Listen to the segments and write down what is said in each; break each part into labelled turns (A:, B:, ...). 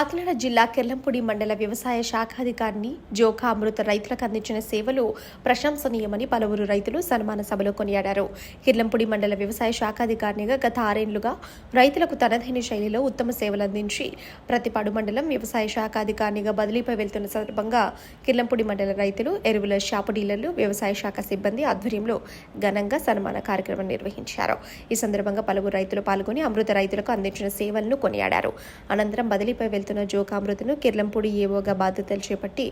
A: కాకినాడ జిల్లా కెర్లంపూడి మండల వ్యవసాయ శాఖాధికారిని జోకా అమృత రైతులకు అందించిన సేవలు ప్రశంసనీయమని పలువురు రైతులు సన్మాన సభలో కొనియాడారు. కిర్లంపూడి మండల వ్యవసాయ శాఖాధికారినిగా గత ఆరేండ్లుగా రైతులకు తనదైన శైలిలో ఉత్తమ సేవలు అందించి ప్రతిపాడు మండలం వ్యవసాయ శాఖాధికారినిగా బదిలీపై వెళ్తున్న సందర్భంగా కిర్లంపూడి మండల రైతులు ఎరువుల షాపు డీలర్లు వ్యవసాయ శాఖ సిబ్బంది ఆధ్వర్యంలో ఘనంగా సన్మాన కార్యక్రమం నిర్వహించారు. ఈ సందర్భంగా పలువురు రైతులు పాల్గొని అమృత రైతులకు అందించిన సేవలను కొనియాడారు. అనంతరం బదిలీపై వెళ్తున్న జోకామృతను కిర్లంపూడి ఏవోగా బాధ్యతలు చేపట్టి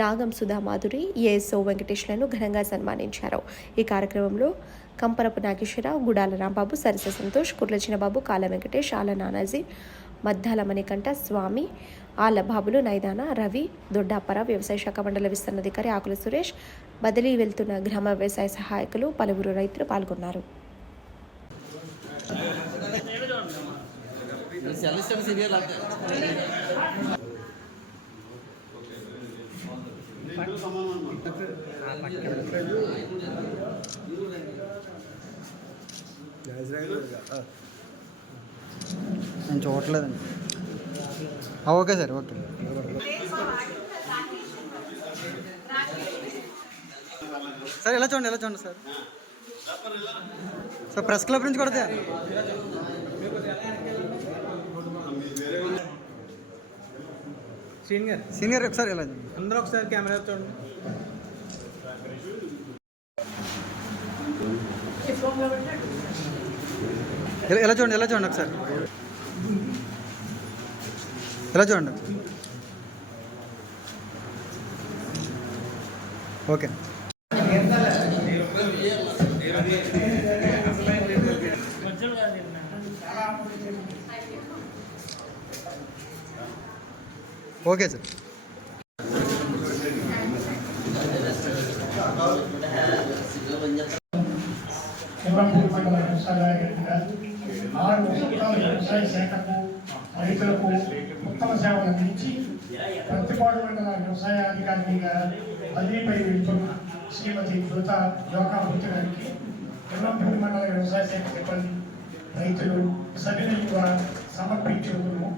A: నాగం సుధా మాధురి ఏఎస్ఓ వెంకటేష్లను ఘనంగా సన్మానించారు. ఈ కార్యక్రమంలో కంపరపు నాగేశ్వరరావు గుడాల రాంబాబు సరస సంతోష్ కుర్లచిన బాబు కాల వెంకటేష్ ఆల నానాజీ మద్దాల మణికంఠ స్వామి ఆల బాబులు నైదాన రవి దొడ్డాపర వ్యవసాయ శాఖ మండల విస్తరణ అధికారి ఆకుల సురేష్ బదిలీ వెళ్తున్న గ్రామ వ్యవసాయ సహాయకులు పలువురు రైతులు పాల్గొన్నారు.
B: సెలెక్షన్ సీరియల్ నేను చూడట్లేదండి. Okay sir okay. సార్ ఎలా చూడండి ఎలా చూడండి సార్? సార్ ప్రెస్ క్లబ్ నుంచి కూడా
C: సీనియర్
B: సీనియర్ ఒకసారి ఎలా
C: అందరూ ఒకసారి కెమెరా చూడండి.
B: ఎలా- ఎలా చూడండి ఎలా చూడండి ఒకసారి. ఎలా చూడండి. ఓకే. Okay sir.
D: ఆరు వ్యవసాయ శాఖకు రైతులకు ఉత్తమ సేవలు అందించి ప్రతిపాడు మండల వ్యవసాయ అధికారిగా బదిలీపై వెళ్తున్న శ్రీమతి ధృత యోగామూర్తి గారికి కిర్లంపూడి మండల వ్యవసాయ శాఖ సిబ్బంది రైతులు సవినయంగా సమర్పించుకును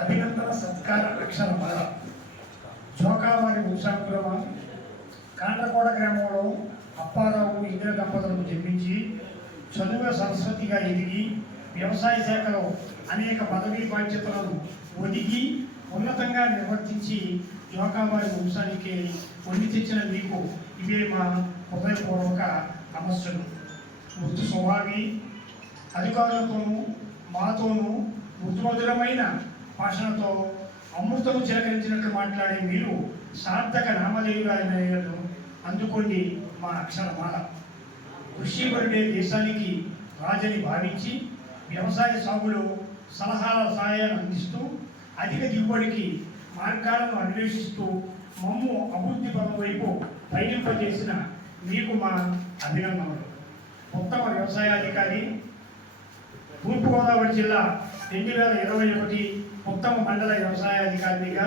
D: అభినందన సత్కార రక్షణ మాల జోకావారి వంశానుగ్రమ కాండకోడ గ్రామంలో అప్పారావు ఇందిర దంపతులకు జన్మించి చదువు సరస్వతిగా ఎదిగి వ్యవసాయ శాఖలో అనేక పదవీ బాధ్యతలను ఒదిగి ఉన్నతంగా నిర్వర్తించి యోగావారి వంశానికి వండి తెచ్చిన మీకు ఇవే మా హృదయపూర్వక నమస్సులు. మృదు స్వభావి అధికారులతోనూ మాతోనూ మృదుమధురమైన భాషలతో అమృతము చిలకరించినట్లు మాట్లాడే మీరు సార్థక నామధేయురాలను అందుకోండి మా అక్షరమాల కృషిపరుడే దేశానికి రాజని భావించి వ్యవసాయ సాగులో సలహాల సహాయాన్ని అందిస్తూ అధిక దిగుబడికి మార్గాలను అన్వేషిస్తూ మమ్ము అభివృద్ధి పదం వైపు పయనింపజేసిన మీకు మా అభినందనలు. ఉత్తమ వ్యవసాయాధికారి తూర్పుగోదావరి జిల్లా రెండు వేల ఇరవై ఒకటి ఉత్తమ మండల వ్యవసాయాధికారిగా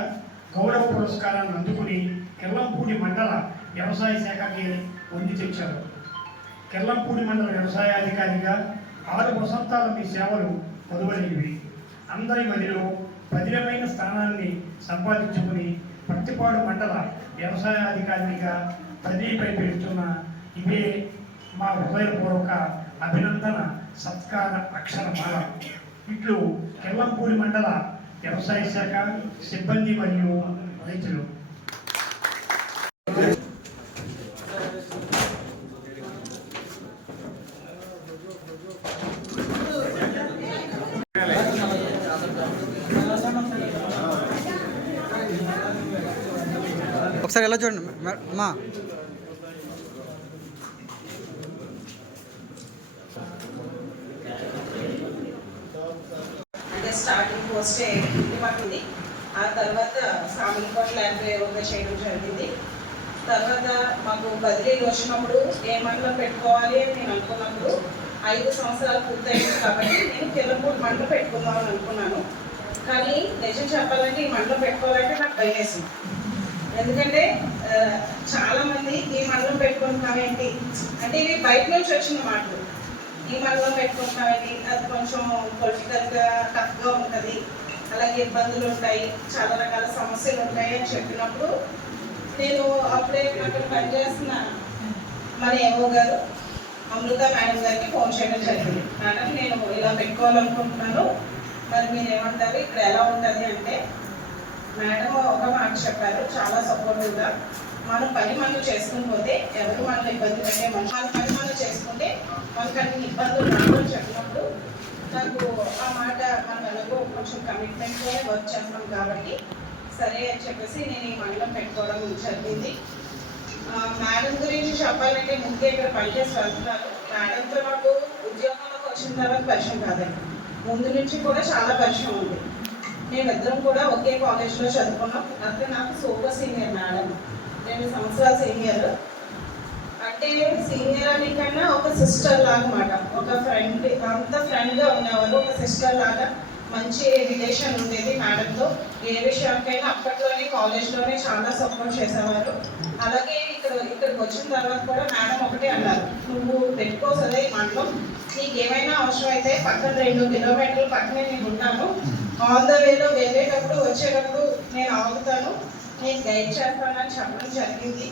D: గౌరవ పురస్కారాన్ని అందుకుని కిర్లంపూడి మండల వ్యవసాయ శాఖకి పొంది తెచ్చారు. కిర్లంపూడి మండల వ్యవసాయాధికారిగా ఆరు వసంతాల మీ సేవలు మొదలైనవి అందరి మదిలో పదిలమైన స్థానాన్ని సంపాదించుకుని పత్తిపాడు మండల వ్యవసాయాధికారిగా పదవిపై పెడుతున్న ఇవే మా హృదయపూర్వక అభినందన సత్కార అక్షరమాల. ఇట్లు కెల్లంపూడి మండల వ్యవసాయ శాఖ సిబ్బంది మరియు రైతులు
B: ఒకసారి ఎలా చూడండి మే- అమ్మా
E: అంటే స్టార్టింగ్ పోస్టే ఆ తర్వాత సామలకోట ల్యాండ్ యోగా చేయడం జరిగింది. తర్వాత మాకు బదిలీలు వచ్చినప్పుడు ఏ మండలం పెట్టుకోవాలి అని నేను అనుకున్నప్పుడు ఐదు సంవత్సరాలు పూర్తయింది కాబట్టి నేను కిల్లపూడి మండలం పెట్టుకుందామని అనుకున్నాను. కానీ నిజం చెప్పాలంటే ఈ మండలం పెట్టుకోవాలంటే నాకు భయం వేసింది. ఎందుకంటే చాలామంది ఈ మండలం పెట్టుకుంటున్నామేంటి అంటే ఇవి బయట నుంచి వచ్చిన మాటలు. ఈ మండలం పెట్టుకుంటామండి. అది కొంచెం పొలిటికల్గా టఫ్గా ఉంటుంది. అలాగే ఇబ్బందులు ఉంటాయి. చాలా రకాల సమస్యలు ఉంటాయి అని చెప్పినప్పుడు నేను అప్పుడే అక్కడ పనిచేస్తున్న మన ఏవో గారు అమృత మేడం గారికి ఫోన్ చేయడం జరిగింది. మేడం నేను ఇలా పెట్టుకోవాలనుకుంటున్నాను. మరి మీరు ఏమంటారు ఇక్కడ ఎలా ఉంటుంది? అంటే మేడం ఒక మాట చెప్పారు. చాలా సపోర్టివ్గా మనం పని మనం చేసుకుని పోతే ఎవరు మనల్ని ఇబ్బంది పెట్టే మన మన పని మనం చేసుకుంటే మనకు అన్ని ఇబ్బందులు రావని చెప్పినప్పుడు నాకు ఆ మాట మనం ఎలాగో కొంచెం కమిట్మెంట్తోనే వర్క్ చేస్తాం కాబట్టి సరే అని చెప్పేసి నేను ఈ మండలం పెట్టుకోవడం జరిగింది. మేడం గురించి చెప్పాలంటే ముందే ఇక్కడ పనిచేసి వెళ్తున్నారు. మేడంతో నాకు ఉద్యోగంలోకి వచ్చిన తర్వాత పరిచయం కాదండి. ముందు నుంచి కూడా చాలా పరిచయం ఉంది. మేమిద్దరం కూడా ఒకే కాలేజ్లో చదువుకున్నాం. అంటే నాకు సూపర్ సీనియర్ మేడం. రెండు సంవత్సరాల సీనియర్ అంటే సీనియర్ అని కన్నా ఒక సిస్టర్ లాగా మాట ఒక ఫ్రెండ్ అంత ఫ్రెండ్గా ఉండేవారు ఒక సిస్టర్ లాగా మంచి రిలేషన్ ఉండేది మేడంతో ఏ విషయానికైనా అప్పట్లోనే కాలేజ్లోనే చాలా సపోర్ట్ చేసేవారు. అలాగే ఇక్కడ ఇక్కడికి వచ్చిన తర్వాత కూడా మేడం ఒకటే అన్నారు. నువ్వు పెట్టుకో సరే మండలం. నీకు ఏమైనా అవసరం అయితే పక్కన రెండు కిలోమీటర్ల పక్కనే నేను ఉంటాను. ఆన్ ద వేలో వెళ్ళేటప్పుడు వచ్చేటప్పుడు నేను ఆగుతాను. నేను గైడ్ చేస్తానని చెప్పడం జరిగింది